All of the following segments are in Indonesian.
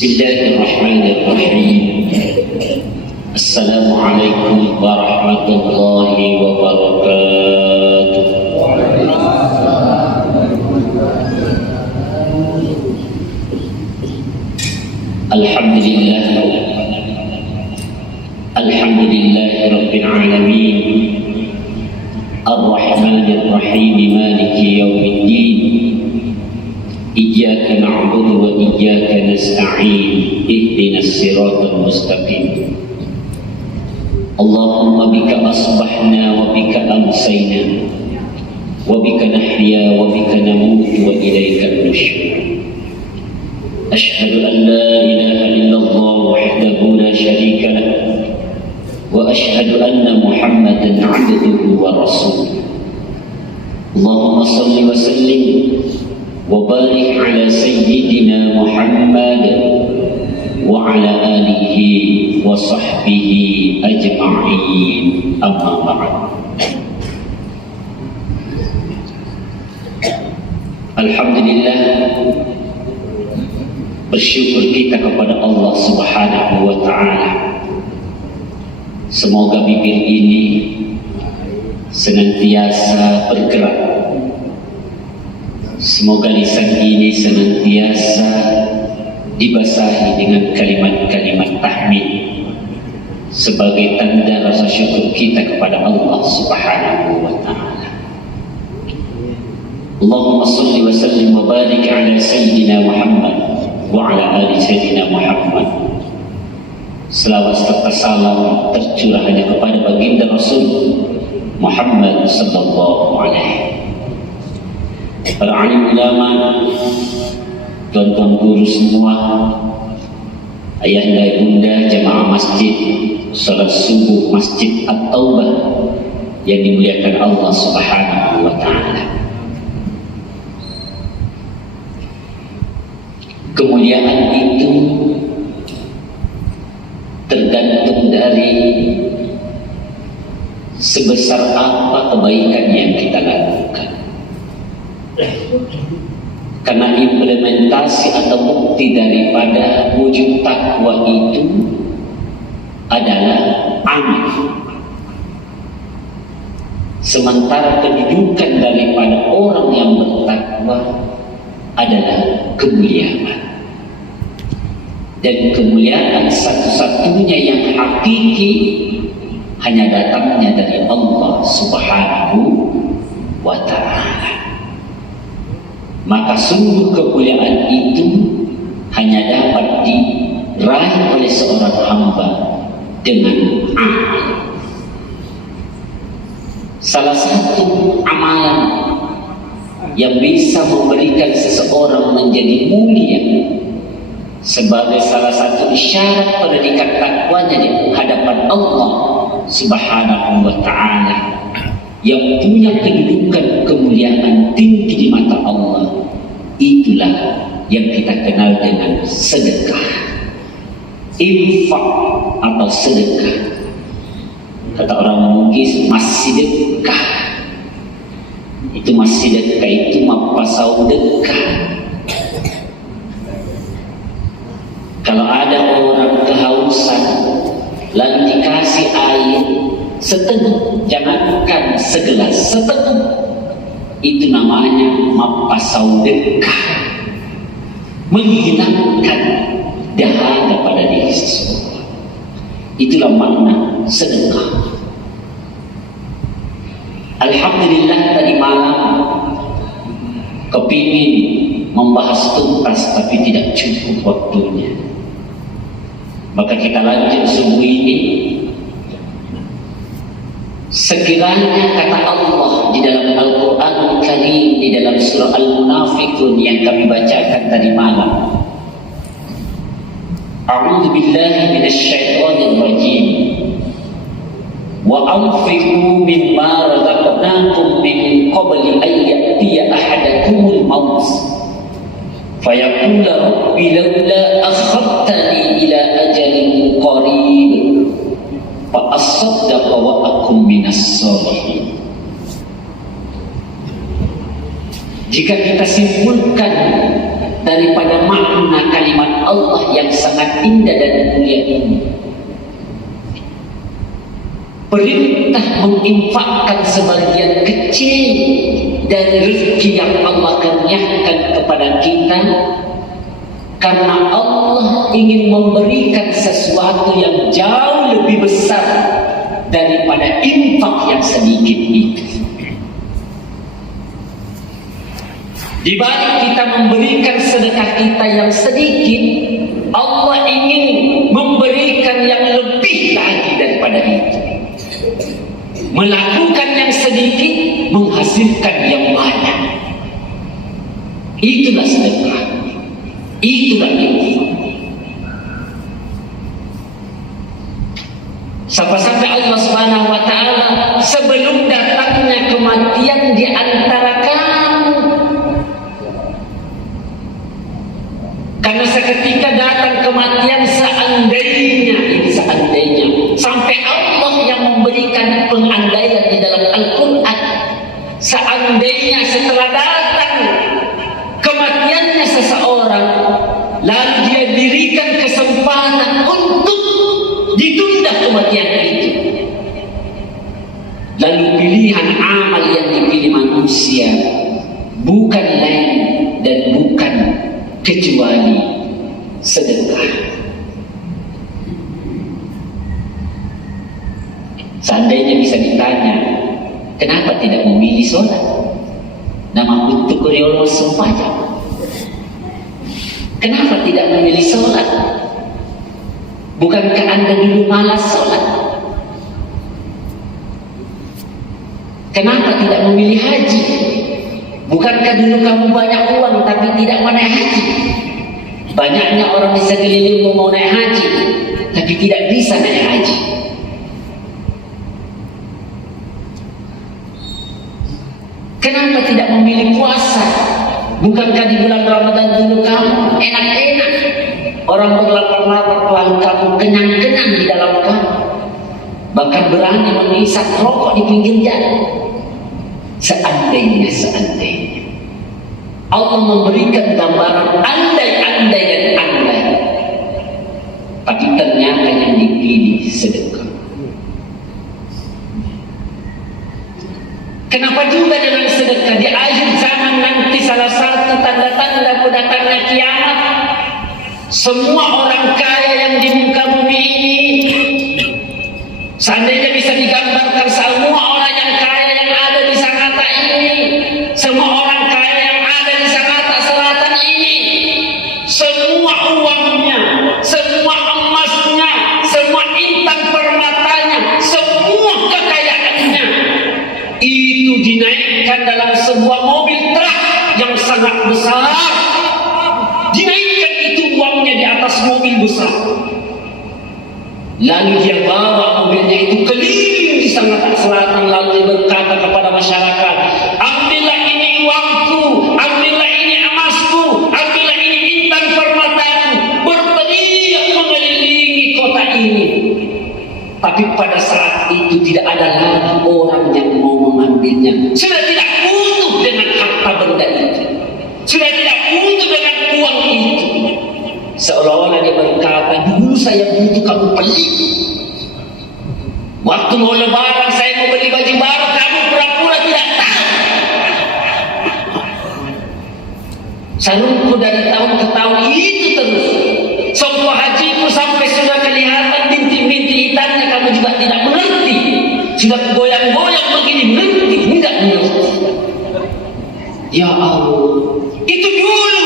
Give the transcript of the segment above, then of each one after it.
Bismillahirrahmanirrahim. Assalamualaikum warahmatullahi wabarakatuh. Alhamdulillah Rabbil alamin, Ar-Rahmanir Rahim, Maliki yaumiddin. Iyyaka na'budu wa iyyaka nasta'in. Ihdinas siratal mustaqim. Allahumma bika asbahna wa bika amsayna wa bika nahya wa bika namutu wa ilaika nusyur. Ashhadu an la ilaha illallah wahdahu la syarika lah wa ashhadu anna Muhammadan 'abduhu wa rasuluh. Allahumma salli wa sallim wa barik ala sayyidina Muhammad wa ala alihi wa sahbihi ajma'in. Amma ba'd. Alhamdulillah, bersyukur kita kepada Allah Subhanahu wa ta'ala. Semoga bibir ini senantiasa bergerak, semoga lisan ini senantiasa dibasahi dengan kalimat-kalimat tahmid sebagai tanda rasa syukur kita kepada Allah Subhanahu wa ta'ala. Allahumma salli wa sallim wa barik ala sayyidina Muhammad wa ala ali sayyidina Muhammad. Selawat serta salam tercurah hanya kepada baginda Rasul Muhammad sallallahu alaihi. Para alim ulama, tuan-tuan guru semua, ayahanda ibunda jamaah masjid salat subuh Masjid At-Taubah yang dimuliakan Allah Subhanahu wa ta'ala. Kemuliaan itu tergantung dari sebesar apa kebaikan yang kita lakukan. Karena implementasi atau bukti daripada wujud takwa itu adalah amal. Sementara kedudukan daripada orang yang bertakwa adalah kemuliaan. Dan kemuliaan satu-satunya yang hakiki hanya datangnya dari Allah Subhanahu wa ta'ala. Maka sungguh kemuliaan itu hanya dapat diraih oleh seorang hamba dengan amal. Salah satu amalan yang bisa memberikan seseorang menjadi mulia sebagai salah satu isyarat predikat takwanya di hadapan Allah Subhanahu wa ta'ala, yang punya kedudukan kemuliaan tinggi di mata Allah, itulah yang kita kenal dengan sedekah, infak atau sedekah. Kata orang Bugis, masih sedekah. Itu masih sedekah itu mapasau dekah. Kalau ada orang kehausan lalu dikasih air seteguk, jangankan segelas, seteguk, itu namanya mapasau dekah, menghilangkan dahaga pada diri seseorang. Itulah makna sedekah. Alhamdulillah, tadi malam kepingin membahas tuntas tapi tidak cukup waktunya, maka kita lanjut subuh ini. Sekiranya kata Allah di dalam Al-Quranul Karim, di dalam surah Al-Munafiqun yang kami bacakan tadi malam, A'udzu billahi minasyaitonir rajim, wa anfiqu mimma razaqnakum min qabli an ya'tiya ahadakumul maut fayaqula rabbi laula akhartani ila ajalin qarib fa asaddaqa wa akum minas shalihin. Jika kita simpulkan daripada makna kalimat Allah yang sangat indah dan mulia ini. Perintah menginfakkan sebagian kecil dari rezeki yang Allah kurniakan kepada kita, karena Allah ingin memberikan sesuatu yang jauh lebih besar daripada infak yang sedikit itu. Di balik kita memberikan sedekah kita yang sedikit, Allah ingin memberikan yang lebih lagi daripada itu. Melakukan yang sedikit, menghasilkan yang banyak. Itulah sedekah. Itulah infak. Sampai-sampai Allah Subhanahu wa taala sebelum datangnya kematian di antara kamu, karena seketika datang kematian, seandainya sampai Allah yang memberikan pengandaian di dalam Al-Quran, seandainya setelah datang kematiannya seseorang, lalu dia diberikan kesempatan untuk ditunda kematian itu, lalu pilihan amal yang dipilih manusia bukan lain dan bukan kecuali sedekah. Seandainya bisa ditanya, kenapa tidak memilih sholat? Nama untuk kuriolo sempajak. Kenapa tidak memilih sholat? Bukankah Anda dulu malas sholat? Kenapa tidak memilih haji? Bukankah dulu kamu banyak uang tapi tidak mau naik haji? Banyaknya orang bisa keliling mau naik haji, tapi tidak bisa naik haji. Kenapa tidak memilih puasa? Bukankah di bulan Ramadan dulu kamu enak-enak, orang berlapar-lapar, lalu kamu kenyang-kenyang di dalam kamu, bahkan berani mengisap rokok di pinggir jalan? Seandainya Allah memberikan gambaran andai-andai dan andai, tapi ternyata yang dipilih sedekah. Kenapa juga dengan sedekah di akhir zaman nanti salah satu tanda-tanda datangnya kiamat, semua orang kaya yang di muka bumi ini, seandainya bisa digambarkan semua orang yang kaya yang ada di Sangatta ini, semua orang kaya yang ada di Sangatta Selatan ini, semua uangnya, semua emasnya, semua intan permatanya, semua kekayaannya itu dinaikkan dalam sebuah mobil truk yang sangat besar. Dinaikkan itu uangnya di atas mobil besar, lalu dia bawa mobilnya itu keliling di Sangatta Selatan, lalu dia berkata kepada masyarakat, ambillah ini uangku, ambillah ini emasku, ambillah ini intan permataku, berteriak mengelilingi kota ini. Tapi pada saat itu tidak ada lagi orang yang mau mengambilnya. Sudah tidak butuh dengan harta benda itu, sudah tidak butuh dengan uang itu. Seolah-olah dia berkata, dulu saya butuh kamu pelit. Waktu mau lebaran saya mau beli baju baru, kamu pura-pura tidak tahu. Sarungku dari tahun ke tahun itu terus. Semua hajiku sampai sudah kelihatan bintik-bintik hitamnya, kamu juga tidak mengerti. Sudah goyang-goyang begini, mengerti? Tidak mengerti. Ya Allah, itu dulu.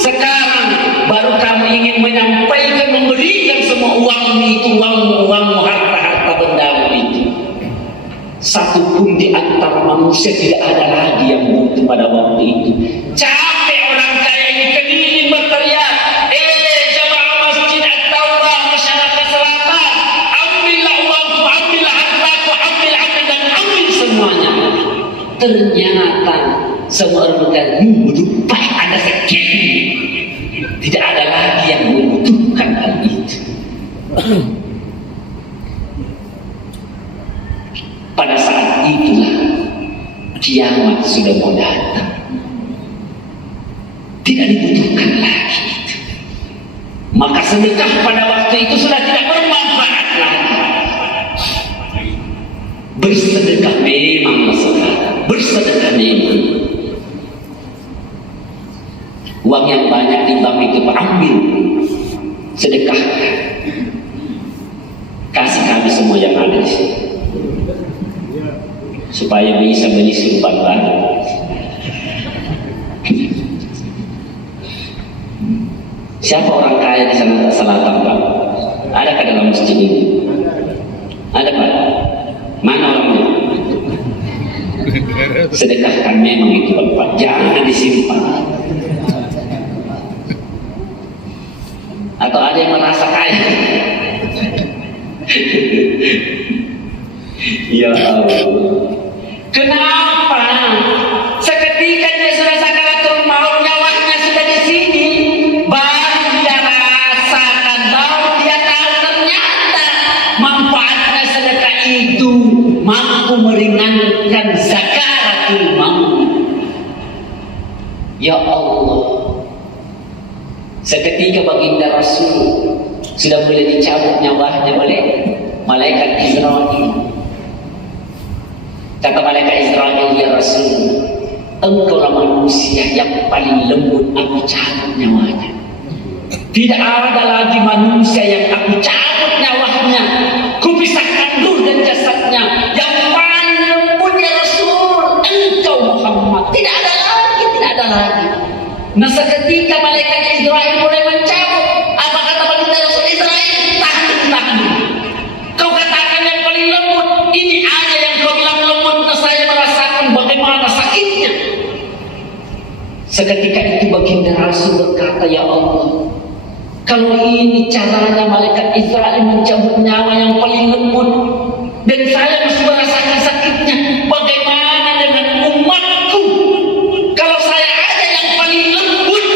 Sekarang baru kamu ingin menyampaikan, memberikan semua uangmu itu, uangmu, harta-harta bendamu itu. Satupun di antara manusia tidak ada lagi yang butuh pada waktu itu. Capek orang kaya ini keliling berteriak, jamaah masjid At-Taubah masyarakat selatan, ambillah uangku, ambillah hartaku, ambil dan ambil semuanya. Ternyata semua orang berkata, berupaya ada sekian. Tidak ada lagi yang membutuhkan hal itu. Pada saat itulah kiamat sudah mau datang. tidak dibutuhkan lagi. Maka sedekah pada waktu itu sudah tidak bermanfaat lagi. Bersedekah memang masalah, bersedekah memang. Uang yang banyak di bank itu ambil, sedekahkan, kasih kami semua yang ada di sini, supaya bisa beli surban baru. Siapa orang kaya di sana selatan, Pak? Adakah dalam masjid ini? Ada, Pak? Mana orangnya? Sedekahkan memang itu, Pak. Jangan disimpan. Atau ada yang merasa kaya? Ya Allah. Kenapa? Seketika dia sudah sakaratul maut, nyawanya sudah di sini, baru dia rasakan, baru dia tahu ternyata manfaatnya sedekah itu mampu meringankan sakaratul maut. Ya Allah. Seketika baginda Rasul sudah mulai dicabut nyawanya oleh malaikat Israel. Kata malaikat Israel, ya Rasul, engkaulah manusia yang paling lembut, aku cabut nyawanya. Tidak ada lagi manusia yang aku cabut nyawanya, kupisahkan ruh dan jasadnya. Yang paling lembut ya Rasul, engkau Muhammad. Tidak ada lagi, tidak ada lagi. Nah seketika malaikat Israel mulai mencabut, apa kata baginda Rasul? Israel, tahan. Kau katakan yang paling lembut, ini aja yang kau bilang lembut, nah saya merasakan bagaimana sakitnya. Seketika itu baginda Rasul berkata, ya Allah, kalau ini caranya malaikat Israel mencabut nyawa yang paling lembut, dan saya masih merasakan sakitnya, bagaimana dengan umatku? Kalau saya aja yang paling lembut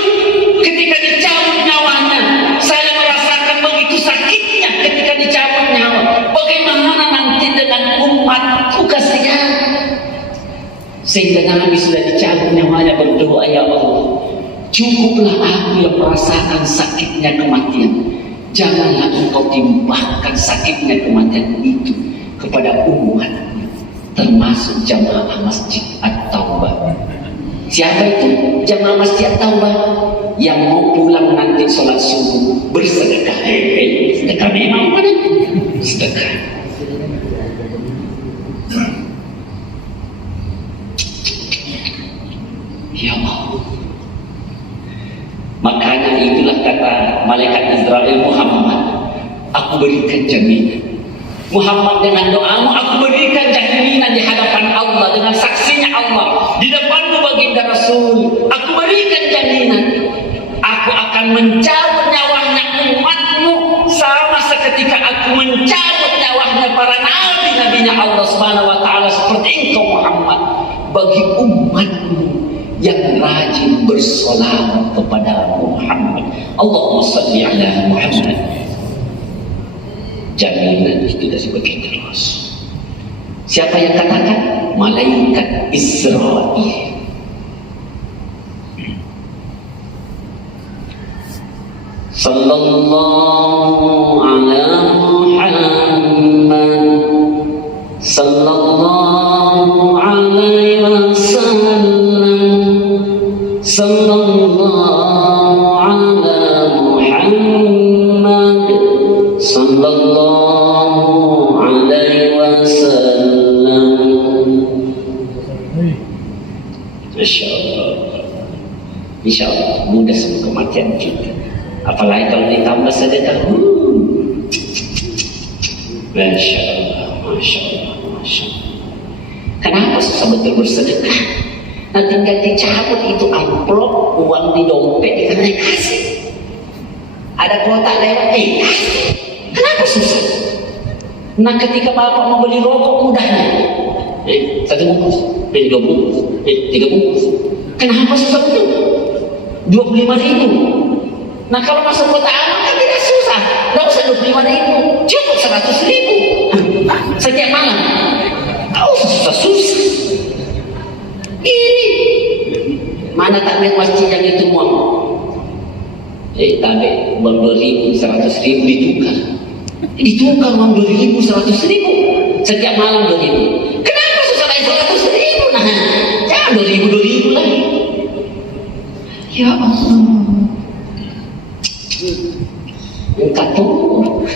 ketika dicabut nyawanya, saya merasakan begitu sakitnya ketika dicabut nyawa, bagaimana nanti dengan umatku? Kasihan. Sehingga Nabi sudah dicabut nyawanya berdoa, ya Allah, cukuplah aku yang merasakan sakitnya kematian. Janganlah engkau timbahkan sakitnya kematian itu kepada umat, termasuk jamaah Masjid At-Taubah. Siapa itu jamaah Masjid At-Taubah? Yang mau pulang nanti sholat subuh bersedekah. Sedekah memang mana? Sedekah. Ya Allah. Makanya itulah kata malaikat Israel, Muhammad, aku berikan jaminan. Muhammad, dengan doamu aku berikan jaminan di hadapan Allah, dengan saksinya Allah, di depanmu baginda Rasul, aku berikan jaminan, aku akan mencabut nyawanya umatmu sama seketika aku mencabut nyawanya para nabi-nabinya Allah Subhanahu wa taala, seperti engkau Muhammad, bagi umatmu yang rajin bersolawat kepada Muhammad. Allahumma salli ala Muhammad. Jaminan itu dari baginda Rasul. Siapa yang katakan? Malaikat Israel. Sallallahu ala Muhammad, sallallahu alaihi wasallam, sallallahu ala Muhammad, sallallahu alaihi wasallam. Masya Allah. Insya Allah mudah semua kematian kita. Apalagi kalau ditambah sedekah. Masya Allah, Masya Allah, Masya Allah. Kenapa susah betul bersedekah? Nah tinggal dicabut itu amplop, uang di dompet, kita kasih. Ada kotak lewat, kasih. Kenapa susah? Nah ketika bapak mau beli rokok mudahnya, 1 bungkus, 2 bungkus, 3 bungkus. Kenapa susah betul? 25.000. Nah kalau masuk kota amal kan tidak susah, tidak usah 25.000, cukup 100.000 setiap malam. Susah. Ini Mana takmir masjid yang itu uang? Tadi uang 2.000, 100.000 ditukar. Ditukar uang 2.000, 100.000 setiap malam 2.000. Kenapa susah bayar 100.000? Nah, jangan 2.000 lagi. Ya Allah. Engkau tahu.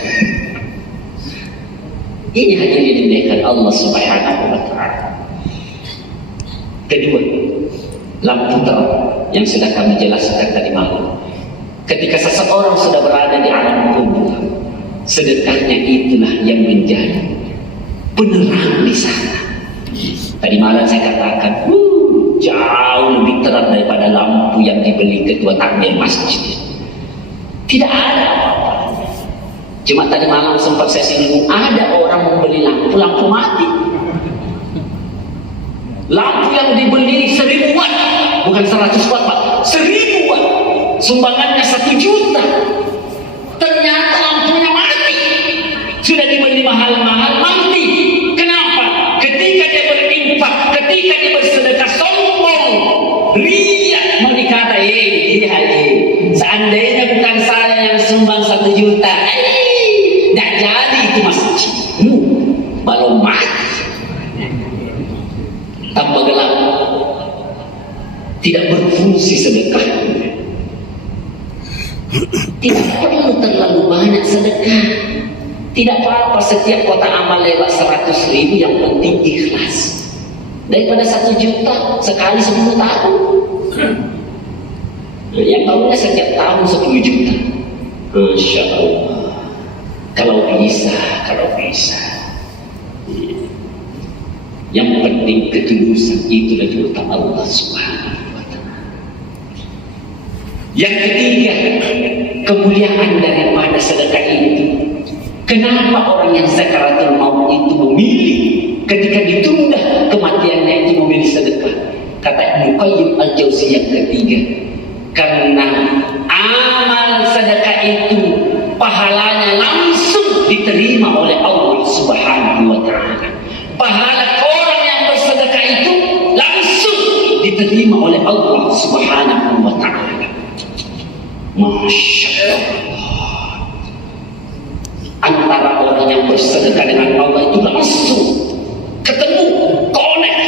Ini hadirin dimuliakan Allah Subhanahu wa Ta'ala. Kedua, lampu terang yang sudah kami jelaskan tadi malam. Ketika seseorang sudah berada di alam kubur, sedekahnya itulah yang menjadi penerang di sana. Tadi malam saya katakan, jauh lebih terang daripada lampu yang dibeli ketua takmir masjid. Tidak ada apa-apa. Cuma tadi malam sempat saya singgung, ada orang membeli lampu mati. Lampu yang dibeli 1.000 watt, bukan 100 watt Pak, 1.000 watt. Sumbangannya 1 juta. Ternyata lampunya mati. Sudah dibeli mahal-mahal, mati. Kenapa? Ketika dia berinfak, ketika dia bersedekah, sombong, riak, mau dikata, lihat, seandainya bukan saya yang sumbang 1 juta, tidak jadi itu masjid. Belum mati. Tambah gelap. Tidak berfungsi sedekah. Tidak perlu terlalu banyak sedekah. Tidak apa-apa setiap kotak amal lewat 100.000, yang penting ikhlas. Daripada 1 juta sekali 10 tahun. Yang tahunya setiap tahun 10 juta. Masya Allah. Kalau bisa. Yang penting ketulusan itu adalah Allah Subhanahu wa Ta'ala. Yang ketiga, kemuliaan daripada sedekah itu. Kenapa orang yang sakaratul maut itu memilih ketika ditunda kematiannya itu memilih sedekah? Kata Ibnu Qayyim al-Jauziyah yang ketiga, karena amal sedekah itu pahalanya langsung diterima oleh Allah Subhanahu wa Ta'ala. Pahala orang yang bersedekah itu langsung diterima oleh Allah Subhanahu wa Ta'ala. Masya Allah. Antara orang yang bersedekah dengan Allah itu langsung ketemu, connect,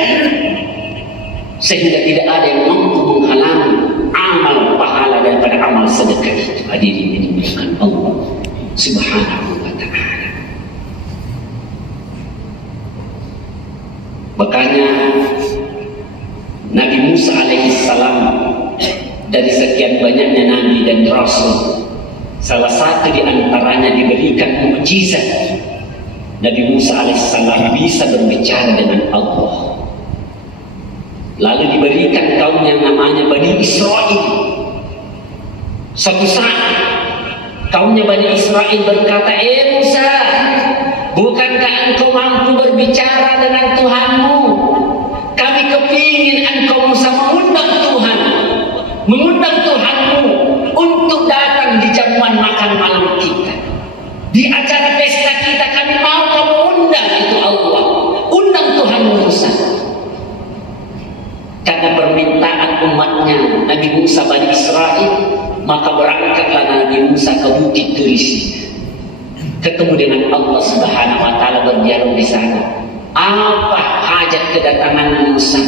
sehingga tidak ada yang mampu menghalangi amal pahala daripada amal sedekah itu. Hadirin yang dimuliakan Allah Subhanahu wa Ta'ala. Makanya Nabi Musa alaihissalam, dari sekian banyaknya nabi dan rasul, salah satu di antaranya diberikan mukjizat. Nabi Musa alaihissalam bisa berbicara dengan Allah. Lalu diberikan kaum yang namanya Bani Israel. Suatu saat kaumnya Bani Israel berkata, Musa, bukankah engkau mampu berbicara dengan Tuhanmu? Kami kepingin engkau Musa mengundang Tuhanmu untuk datang di jamuan makan malam kita, di acara pesta kita. Kami mau kamu undang itu Allah, undang Tuhan Musa. Karena permintaan umatnya Nabi Musa Bani Israel, maka berangkatlah Nabi Musa ke Bukit Turisi, ketemu dengan Allah Subhanahu wa Ta'ala, berdialog di sana. Apa hajat kedatangan Musa?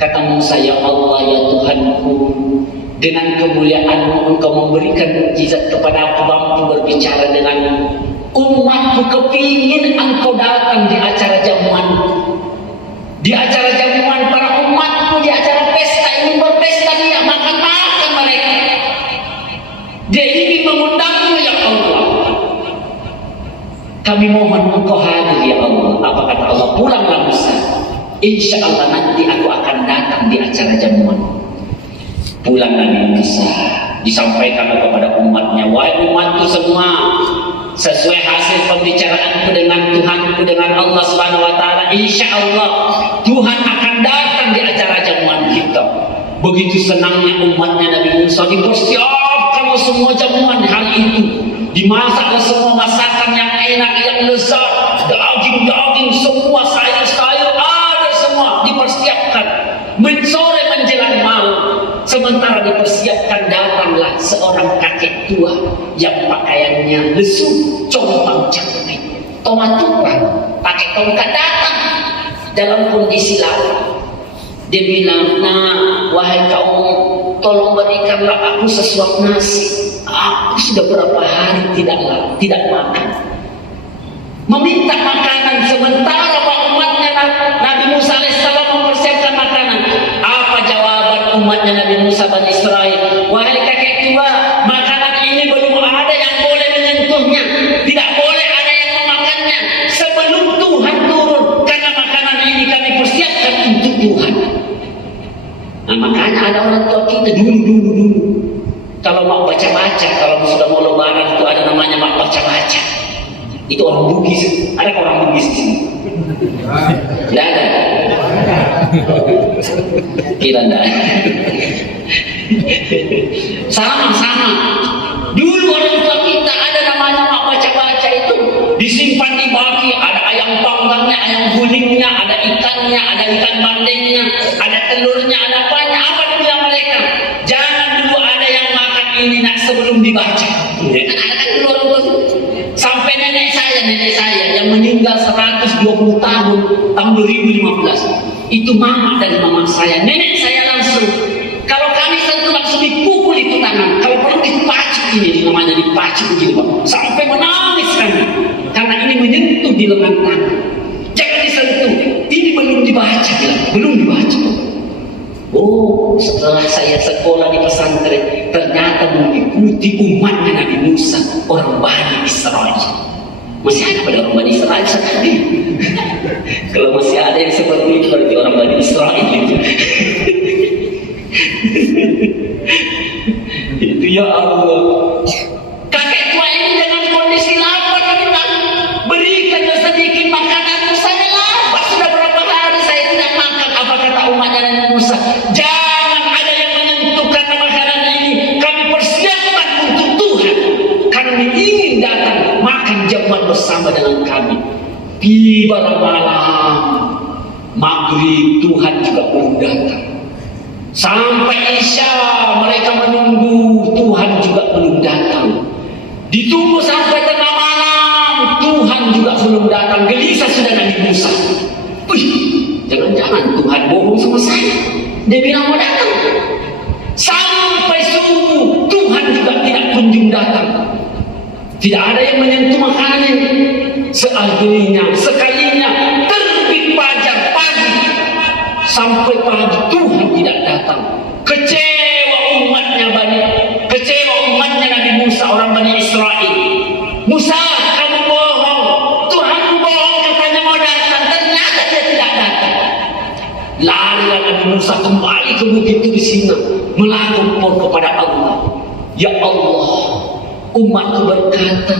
Kata Musa, ya Allah, ya Tuhanku, dengan kemuliaan-Mu Engkau memberikan mukjizat kepada aku, mampu berbicara dengan umatku. Kepingin Engkau datang di acara jamuan, di acara jamuan para umatku, di acara pesta ini, berpesta dia, makan-makan mereka. Dia ingin mengundangmu ya Allah. Kami mohon Engkau hadir ya Allah. Apa kata Allah? Pulanglah Musa, insya Allah nanti aku akan datang di acara jamuan. Pulang Nabi Musa, disampaikan kepada umatnya, wahai umatku semua, sesuai hasil pembicaraanku dengan Tuhanku, dengan Allah Subhanahu wa Ta'ala, insya Allah Tuhan akan datang di acara jamuan kita. Begitu senangnya umatnya Nabi Musa, dipersiapkan semua jamuan hari itu, dimasaklah semua masakan yang enak, yang lezat, daging-daging, semua sayur-sayur ada semua dipersiapkan. Sore menjelang malam, seorang kakek tua yang pakaiannya lesu, compang-camping, tomat-tua, pakai tongkat datang dalam kondisi lapar. Dia bilang, "Nah, wahai kaum, tolong berikanlah aku sesuap nasi. Aku sudah berapa hari tidak makan." Meminta makanan sementara umatnya Nabi Musa alaihissalam mempersiapkan makanan. Apa jawaban umatnya Nabi Musa Bani Israel? "Wahai kakek tua, makanan ini belum ada yang boleh menyentuhnya. Tidak boleh ada yang memakannya sebelum Tuhan turun, karena makanan ini kami persiapkan untuk Tuhan." Nah, makanya ada orang tua kita dulu kalau mau baca-baca, kalau sudah mau lebaran itu ada namanya mak baca-baca. Itu orang Bugis. Ada orang Bugis di sini? Tidak ada. Kira tidak. Sama. Dulu orang tua kita ada namanya mak baca-baca itu disimpan di baki. Ada ayam panggangnya, ayam gulingnya, ada ikannya, ada ikan bandengnya, ada telurnya, ada apanya. Apa dibilang mereka? Jangan dulu ada yang makan ini nak sebelum dibaca. Kan dulu orang tua. Sampai nenek saya yang meninggal 120 tahun 2015. Itu mama dari mama saya. Nenek saya langsung, kalau kami sentuh langsung dipukul itu tangan. Kalau perlu dipacuk, ini namanya dipacuk gitu, sampai menangis kami. Karena ini menyentuh di lengan tangan. Jangan disentuh. Ini belum dibaca, belum dibaca. Oh, setelah saya sekolah di pesantren, ternyata mengikuti umatnya Nabi Musa, orang Bani Israel. Masih ada pada orang Bani Israel sekali. Kalau masih ada yang seperti itu, berarti orang Bani Israel itu. Itu ya Allah. Kakek tua ini dengan kondisi lapar, berikan sedikit makanan. Saya lapar sudah berapa hari saya tidak makan. Apa kata umatnya Nabi Musa? Jangan ada yang menyentuh karena makanan ini kami persiapkan untuk Tuhan. Kami ingin datang makan jamuan bersama dengan kami. Tiba malam maghrib, Tuhan juga belum datang. Sampai Isya mereka menunggu, Tuhan juga belum datang. Ditunggu sampai tengah malam, Tuhan juga belum datang. Gelisah sudah Nabi Musa. Jangan-jangan Tuhan bohong sama saya. Dia bilang mau datang. Sampai subuh, Tuhan juga tidak kunjung datang. Tidak ada yang menyentuh makanan. Sekalinya terbit fajar pagi sampai pagi, Tuhan tidak datang. Kecewa umatnya Nabi Musa, orang Bani Israel. Musa, kamu bohong. Tuhan bohong, katanya mau datang, ternyata dia tidak datang. Larilah Nabi Musa kembali ke bukit itu di sini, melapor kepada Allah. Ya Allah, umatku berkata,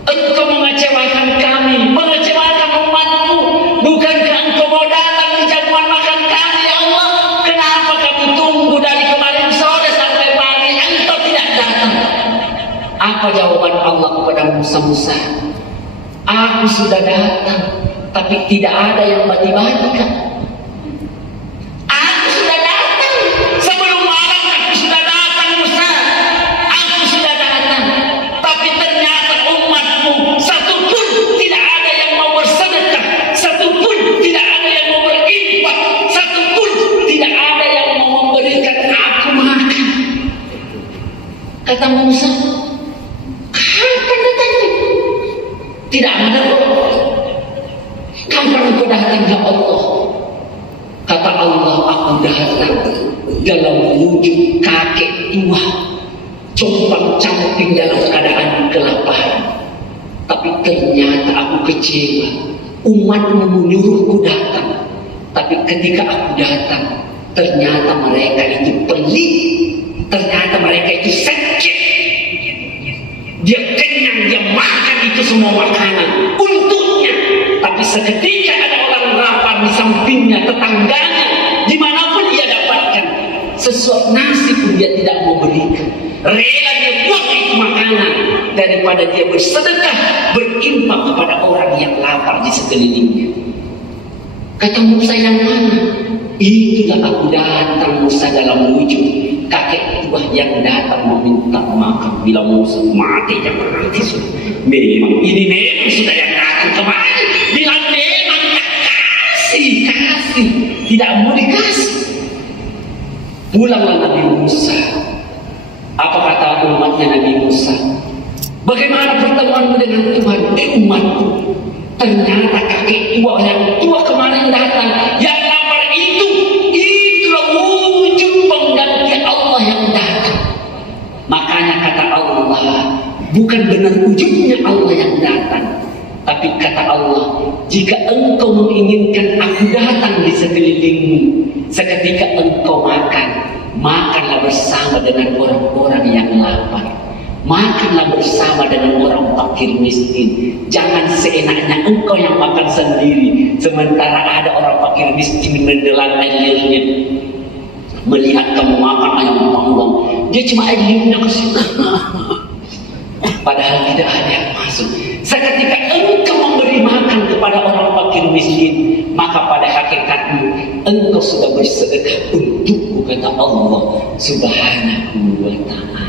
Engkau mengecewakan kami, mengecewakan umatku. Bukankah Engkau mau datang di jamuan makan kami, ya Allah? Kenapa kami tunggu dari kemarin sore sampai pagi, Engkau tidak datang? Apa jawaban Allah kepada Musa? Aku sudah datang, tapi tidak ada yang bati-batikan. Kata Musa, kapan datangnya? Tidak ada. Kapan engkau datang ya Allah? Kata Allah, aku datang dalam wujud kakek tua, compang-camping dalam keadaan kelaparan. Tapi ternyata aku kecewa. Umatmu menyuruhku datang, tapi ketika aku datang, ternyata mereka itu pelit. Ternyata mereka itu sakit. Dia kenyang, dia makan itu semua makanan untuknya. Tapi seketika ada orang lapar di sampingnya, tetangganya, dimanapun dia dapatkan, sesuap nasi pun dia tidak mau berikan. Rela dia buang itu makanan daripada dia bersedekah, berinfak kepada orang yang lapar di sekelilingnya. Kata Musa, yang mana? Itulah aku datang Musa dalam wujud kakek tua yang datang meminta makan bila Musa mati jangan mati sudah. Memang sudah yang datang kemari. Bila memang kasih tidak mau dikasih. Pulanglah Nabi Musa. Apa kata umatnya Nabi Musa? Bagaimana pertemuanmu dengan Tuhan? Umatku, ternyata kakek tua yang tua kemarin datang, yang lapar itulah wujud pengganti Allah yang datang. Makanya kata Allah, bukan benar wujudnya Allah yang datang, tapi kata Allah, jika engkau menginginkan aku datang di sekelilingmu, seketika engkau makanlah bersama dengan orang-orang yang lapar. Makanlah bersama dengan orang fakir miskin. Jangan seenaknya engkau yang makan sendiri, sementara ada orang fakir miskin menelan airnya. Melihat kamu makan ayam panggang, dia cuma airnya kasih. Padahal tidak ada yang masuk. Seketika engkau memberi makan kepada orang fakir miskin, maka pada hakikatmu engkau sudah bersedekah untukku, kata Allah Subhanahu wa ta'ala.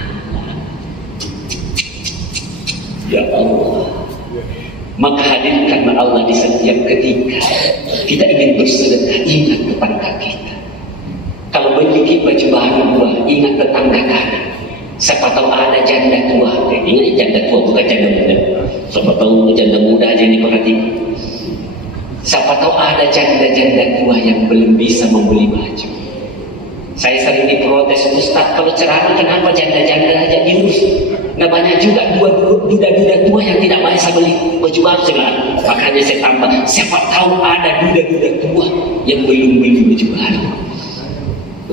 Ya Allah, maka hadirkan Allah di setiap ketika kita ingin bersedekah. Ingat tetangga kita. Kalau beli baju baru, ingat tetangga kanan. Siapa tahu ada janda tua. Ingat janda tua bukan janda muda. Siapa tahu janda muda aja ini perhatikan. Siapa tahu ada janda-janda tua yang belum bisa membeli baju. Saya sering diprotes, Ustaz, kalau ceramah kenapa janda-janda aja diurus? Nah, banyak juga duda-duda tua yang tidak bisa beli baju baru sekarang. Makanya saya tambah, siapa tahu ada duda-duda tua yang belum beli baju baru.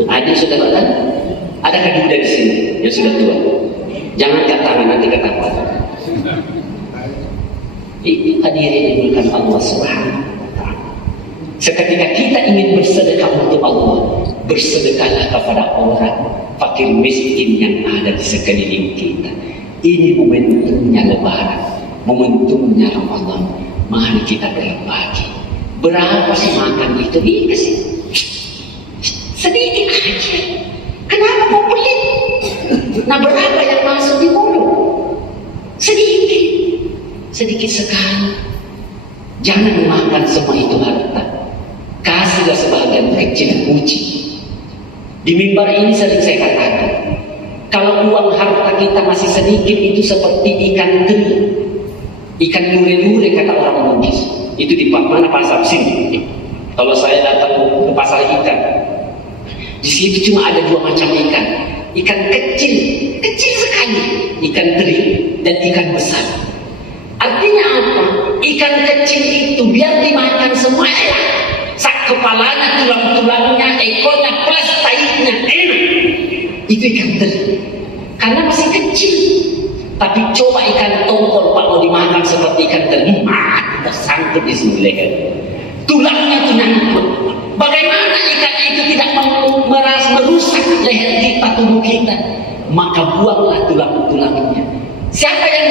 Ada sudah ada? Adakah duda di sini yang sudah tua? Jangan angkat tangan, nanti ketahuan. Ini hadirin dimulakan Allah Subhanahu wa ta'ala. Seketika kita ingin bersedekah untuk Allah, bersedekahlah kepada orang fakir miskin yang ada di sekeliling kita. Ini momentumnya Lebaran, momentumnya Ramadan. Mari kita berbagi. Berapa sih makan itu? Ini sih sedikit aja. Kenapa mau pelit? Nah, berapa yang masuk di mulut? Sedikit sekali. Jangan makan semua itu harta. Kasihlah sebagian kecil puji. Di mimbar ini sering saya katakan, kalau uang harta kita masih sedikit, itu seperti ikan teri, ikan dure-dure kata orang Bugis. Itu di mana pasar sini. Kalau saya datang ke pasar ikan, di situ cuma ada dua macam ikan. Ikan kecil sekali, ikan teri dan ikan besar. Artinya apa? Ikan kecil itu biar dimakan semuanya, sak kepalanya, tulang-tulangnya, ekornya, plus taiknya, enak. Itu ikan teri, karena masih kecil. Tapi coba ikan tongkol Pak mau dimakan seperti ikan teri, tersangkut di sini leher. Tulangnya itu nyangkut. Bagaimana ikan itu tidak merusak leher kita, tubuh kita? Maka buanglah tulang-tulangnya. Siapa yang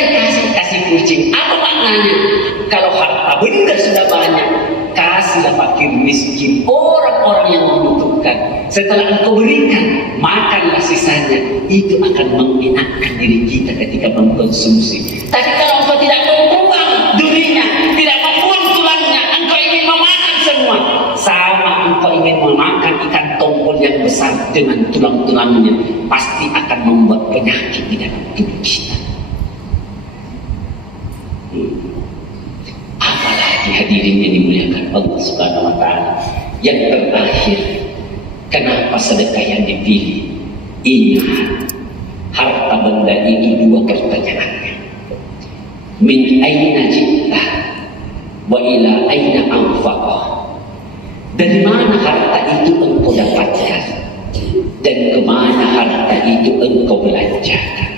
kasih kucing? Apa maknanya? Kalau harta benda sudah banyak, kasihlah fakir miskin, orang-orang yang membutuhkan. Setelah engkau berikan, makanlah sisanya. Itu akan mengenakkan diri kita ketika mengkonsumsi. Tapi kalau engkau tidak membuang durinya, tidak membuang tulangnya, engkau ingin memakan semua, sama engkau ingin memakan ikan tongkol yang besar dengan tulang-tulangnya, pasti akan membuat penyakit di dalam tubuh kita. Apalagi hadirin yang dimuliakan Allah Subhanahu wa ta'ala. Yang terakhir, kenapa sedekah yang dipilih? Ingat, harta benda itu dua pertanyaannya. Min aina ji'ta wa ila aina anfaqah. Dari mana harta itu engkau dapatkan dan kemana harta itu engkau belanjakan.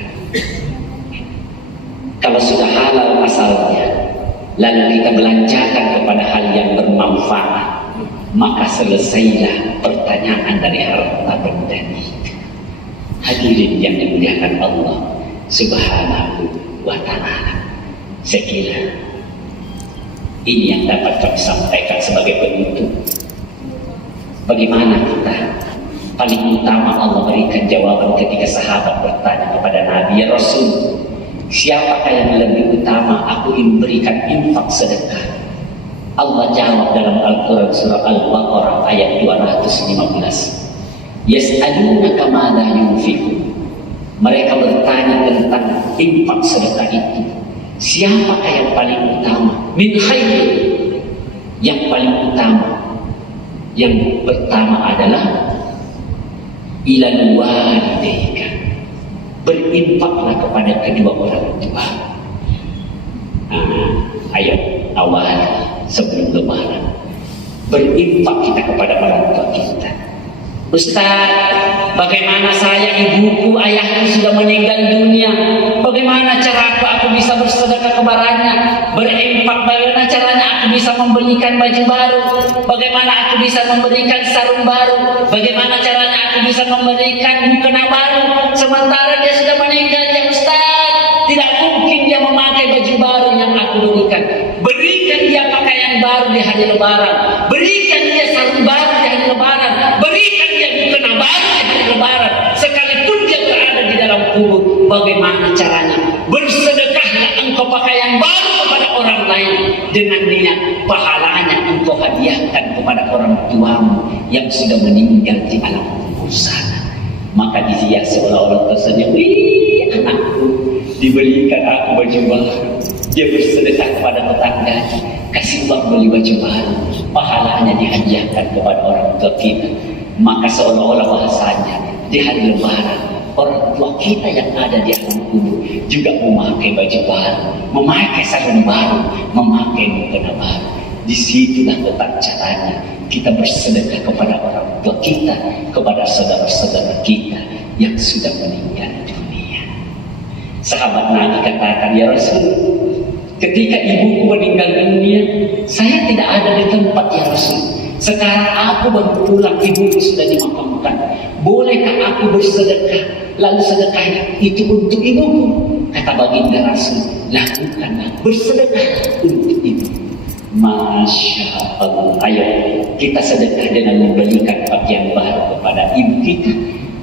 Kalau sudah halal asalnya, lalu kita belanjakan kepada hal yang bermanfaat, maka selesailah pertanyaan dari harta benda itu. Hadirin yang dimuliakan Allah Subhanahu wa ta'ala, saya kira ini yang dapat kami sampaikan sebagai penutup. Bagaimana kita paling utama Allah berikan jawaban ketika sahabat bertanya kepada Nabi, "Ya Rasul, siapakah yang lebih utama aku memberikan infak sedekah?" Allah jawab dalam Al-Quran surah Al-Baqarah ayat 215. Yas'alunaka madza yunfiqun. Mereka bertanya tentang infak sedekah itu. Siapakah yang paling utama? Min khairi. Yang paling utama. Yang pertama adalah ilal walidaika. Berinfaklah kepada kedua orang tua. Ayat awal sebelum lebaran. Berinfak kita kepada orang tua kita. Ustaz, bagaimana saya, ibuku, ayahku sudah meninggal dunia? Bagaimana cara aku bisa bersedekah kepadanya? Berinfak, bagaimana caranya aku bisa membelikan baju baru? Bagaimana aku bisa memberikan sarung baru? Bagaimana caranya aku bisa memberikan mukena baru? Sementara dia sudah meninggal, ya Ustaz. Tidak mungkin dia memakai baju baru yang aku berikan. Berikan dia pakaian baru di hari lebaran. Berikan dia sarung baru di hari lebaran. Berikan dia mukena baru di hari lebaran. Sekalipun dia berada di dalam kubur. Bagaimana caranya? Bersedekahlah engkau pakaian baru kepada orang lain. Dengan niat pahalanya engkau hadiahkan kepada orang tuamu yang sudah meninggal di alam kubur sana. Maka dia seolah-olah tersenyum, "Wih, anakku, dibelikan aku baju baru." Dia bersedekah kepada tetangganya, kasih uang beli baju baru, pahalanya dihadiahkan kepada orang tua kita. Maka seolah-olah bahasanya di hari lebaran, orang tua kita yang ada di alam kubur juga memakai baju baru, memakai sarung baru, memakai mukena baru. Disitulah letak caranya kita bersedekah kepada orang tua kita, kepada saudara-saudara kita yang sudah meninggal dunia. Sahabat Nabi katakan, "Ya Rasul, ketika ibuku meninggal dunia, saya tidak ada di tempat, ya Rasul. Sekarang aku baru pulang, ibuku sudah dimakamkan. Bolehkah aku bersedekah? Lalu sedekah itu untuk ibuku?" Kata baginda Rasul, "Lakukanlah, bersedekah untuk ibu." Masya Allah. Ayo kita sedekah dengan membelikan pakaian baru kepada ibu kita,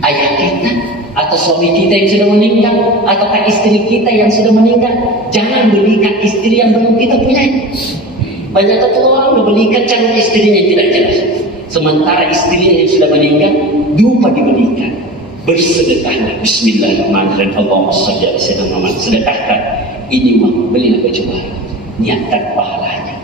ayah kita, atau suami kita yang sudah meninggal, ataukah istri kita yang sudah meninggal. Jangan belikan istri yang belum kita punya. Banyak orang belikan calon istrinya yang tidak jelas, sementara istrinya yang sudah meninggal lupa dibelikan. Bersedekahlah. Bismillahirrahmanirrahim. Allahumma shalli ala sayyidina Muhammad. Sedekahkan ini uang, belilah baju baru, niatkan pahalanya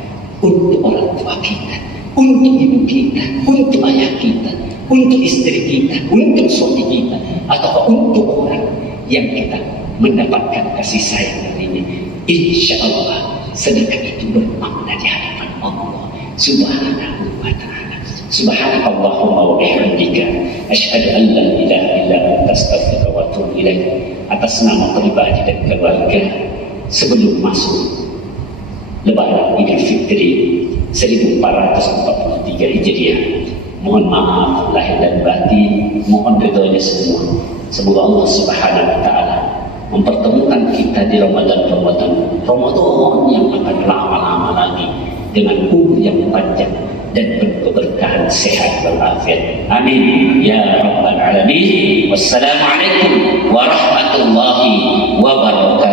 untuk orang tua kita, untuk ibu kita, untuk ayah kita, untuk istri kita, untuk suami kita, atau untuk orang yang kita mendapatkan kasih sayang dari ini. Insya Allah sedekah itu bermakna di hadapan Allah Subhanahu wa ta'ala. Subhanakallahumma wa bihamdika asyhadu an la ilaha illa anta astaghfiruka wa atubu ilaik. Atas nama pribadi dan keluarga, sebelum masuk Lebaran Idul Fitri 1443 Hijriah, mohon maaf lahir dan batin, mohon ridhonya semua. Semoga Allah Subhanahu wa ta'ala mempertemukan kita di Ramadan yang akan lama-lama lagi dengan umur yang panjang dan penuh keberkahan, sehat walafiat. Amin ya rabbal alamin. Wassalamualaikum warahmatullahi wabarakatuh.